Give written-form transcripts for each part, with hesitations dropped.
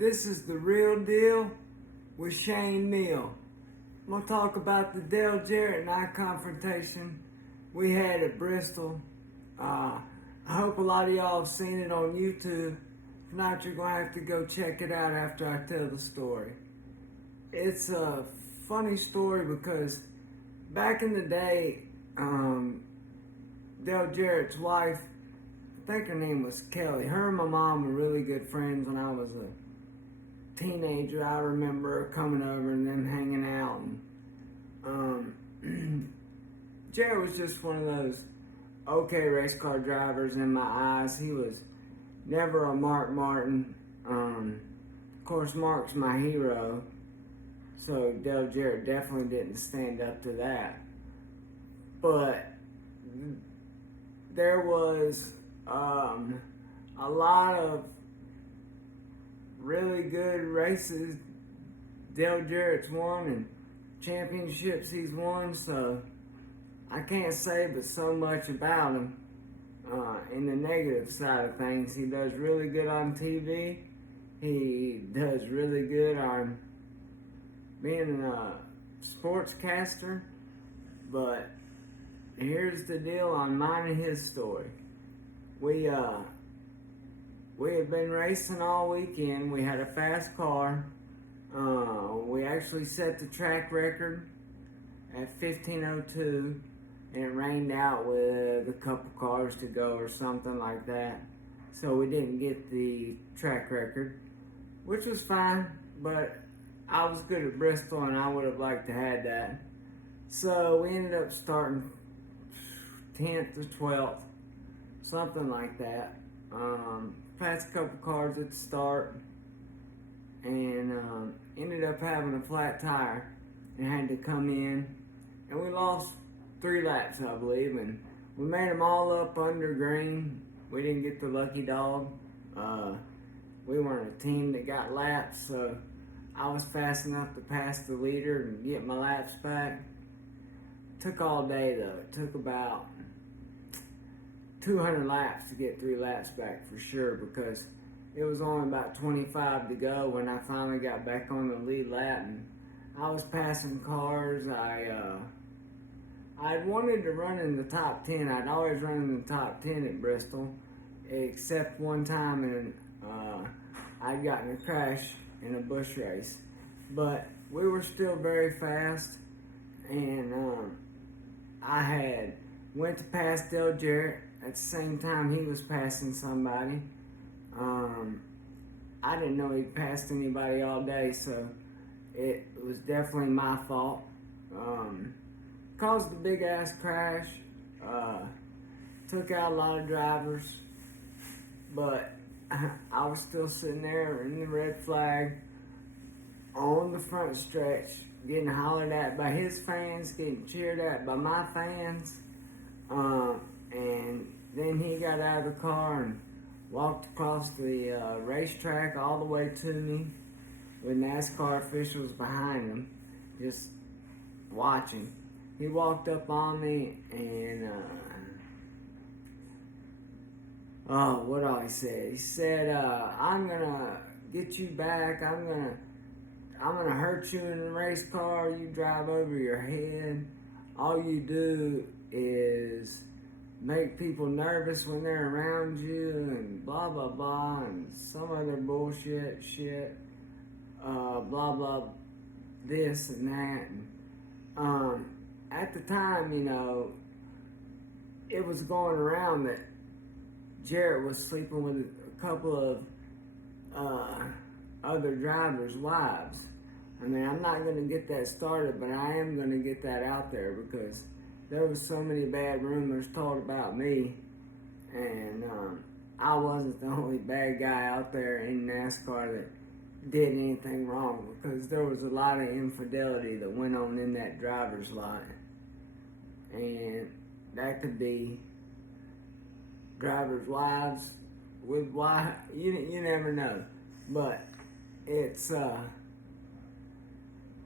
This is The Real Deal with Hmiel. I'm going to talk about the Dale Jarrett and I confrontation we had at Bristol. I hope a lot of y'all have seen it on YouTube. If not, you're going to have to go check it out after I tell the story. It's a funny story because back in the day, Dale Jarrett's wife, I think her name was Kelly. Her and my mom were really good friends when I was a teenager. I remember her coming over and them hanging out. And Jarrett was just one of those okay race car drivers in my eyes. He was never a Mark Martin. Of course, Mark's my hero, so Dale Jarrett definitely didn't stand up to that. But there was a lot of really good races Dale Jarrett's won and championships he's won, so I can't say but so much about him in the negative side of things. He does really good on TV. He does really good on being a sportscaster. But here's the deal on mine and his story. We had been racing all weekend. We had a fast car. We actually set the track record at 15:02, and it rained out with a couple cars to go or something like that. So we didn't get the track record, which was fine, but I was good at Bristol and I would have liked to have had that. So we ended up starting 10th or 12th, something like that. Passed a couple cars at the start and ended up having a flat tire and had to come in, and we lost 3 laps, I believe, and we made them all up under green. We didn't get the lucky dog. We weren't a team that got laps, so I was fast enough to pass the leader and get my laps back. Took all day though. It took about 200 laps to get 3 laps back for sure, because it was only about 25 to go when I finally got back on the lead lap, and I was passing cars. I'd wanted to run in the top 10. I'd always run in the top 10 at Bristol, except one time, and I'd gotten a crash in a bush race. But we were still very fast, and I had went to pass Dale Jarrett at the same time he was passing somebody. I didn't know he passed anybody all day, so it was definitely my fault. Caused a big ass crash. Took out a lot of drivers, but I was still sitting there in the red flag on the front stretch, getting hollered at by his fans, getting cheered at by my fans. And then he got out of the car and walked across the racetrack all the way to me with NASCAR officials behind him, just watching. He walked up on me and, what all he said? He said, I'm gonna get you back. I'm gonna hurt you in the race car. You drive over your head. All you do is make people nervous when they're around you, and blah blah blah, and some other bullshit shit, blah blah, this and that. And at the time, you know, it was going around that Jarrett was sleeping with a couple of other drivers' wives. I mean, I'm not going to get that started, but I am going to get that out there because there was so many bad rumors told about me, and I wasn't the only bad guy out there in NASCAR that did anything wrong, because there was a lot of infidelity that went on in that driver's lot, and that could be drivers' wives with wives. You never know, but it's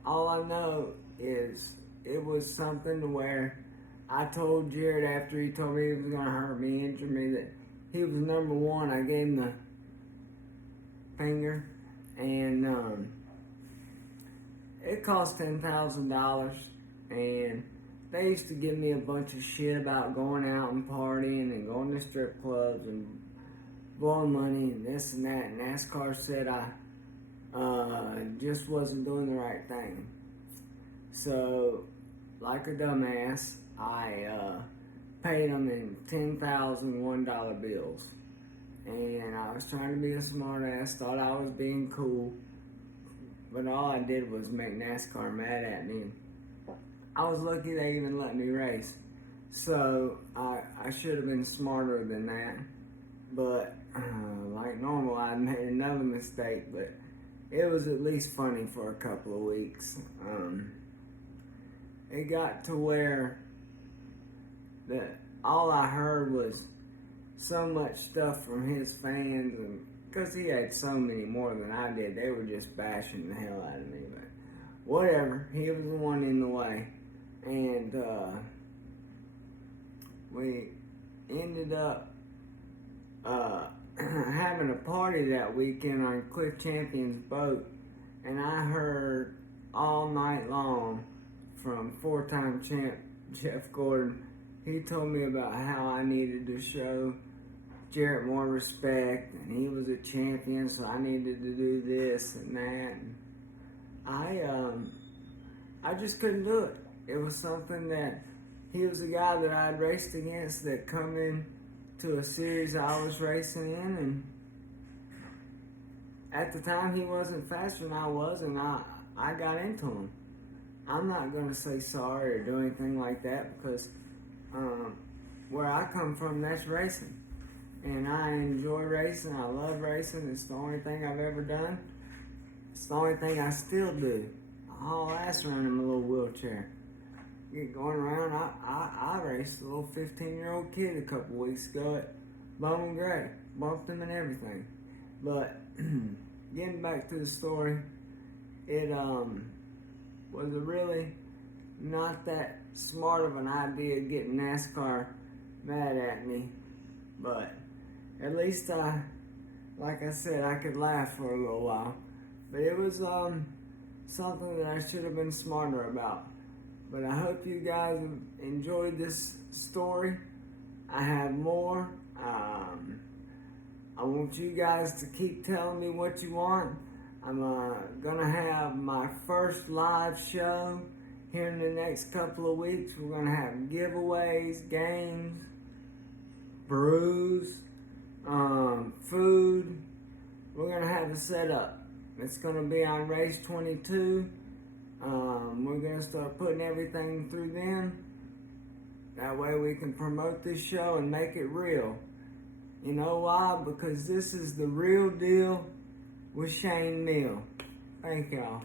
all I know is it was something to where I told Jarrett after he told me he was going to hurt me, injure me, that he was number one. I gave him the finger, and it cost $10,000, and they used to give me a bunch of shit about going out and partying and going to strip clubs and blowing money and this and that. And NASCAR said I just wasn't doing the right thing. So, like a dumbass, I paid them in $10,001 bills. And I was trying to be a smart ass, thought I was being cool. But all I did was make NASCAR mad at me. I was lucky they even let me race. So I should have been smarter than that. But like normal, I made another mistake. But it was at least funny for a couple of weeks. It got to where that all I heard was so much stuff from his fans, and because he had so many more than I did, they were just bashing the hell out of me. But whatever, he was the one in the way. And we ended up having a party that weekend on Cliff Champion's boat, and I heard all night long from four-time champ Jeff Gordon. He told me about how I needed to show Jarrett more respect, and he was a champion, so I needed to do this and that. And I just couldn't do it. It was something that he was a guy that I'd raced against that come in to a series I was racing in, and at the time he wasn't faster than I was, and I got into him. I'm not going to say sorry or do anything like that, because where I come from, that's racing. And I enjoy racing. I love racing. It's the only thing I've ever done. It's the only thing I still do. I haul ass around in my little wheelchair. Get going around. I raced a little 15-year-old kid a couple weeks ago at Bowman Gray. Bumped him and everything. But getting back to the story, it was a really not that smart of an idea getting NASCAR mad at me. But at least like I said, I could laugh for a little while. But it was something that I should have been smarter about. But I hope you guys have enjoyed this story. I have more. I want you guys to keep telling me what you want. I'm gonna have my first live show here in the next couple of weeks. We're gonna have giveaways, games, brews, food. We're gonna have a setup. It's gonna be on Race 22. We're gonna start putting everything through them. That way we can promote this show and make it real. You know why? Because this is the real deal with Hmiel. Thank y'all.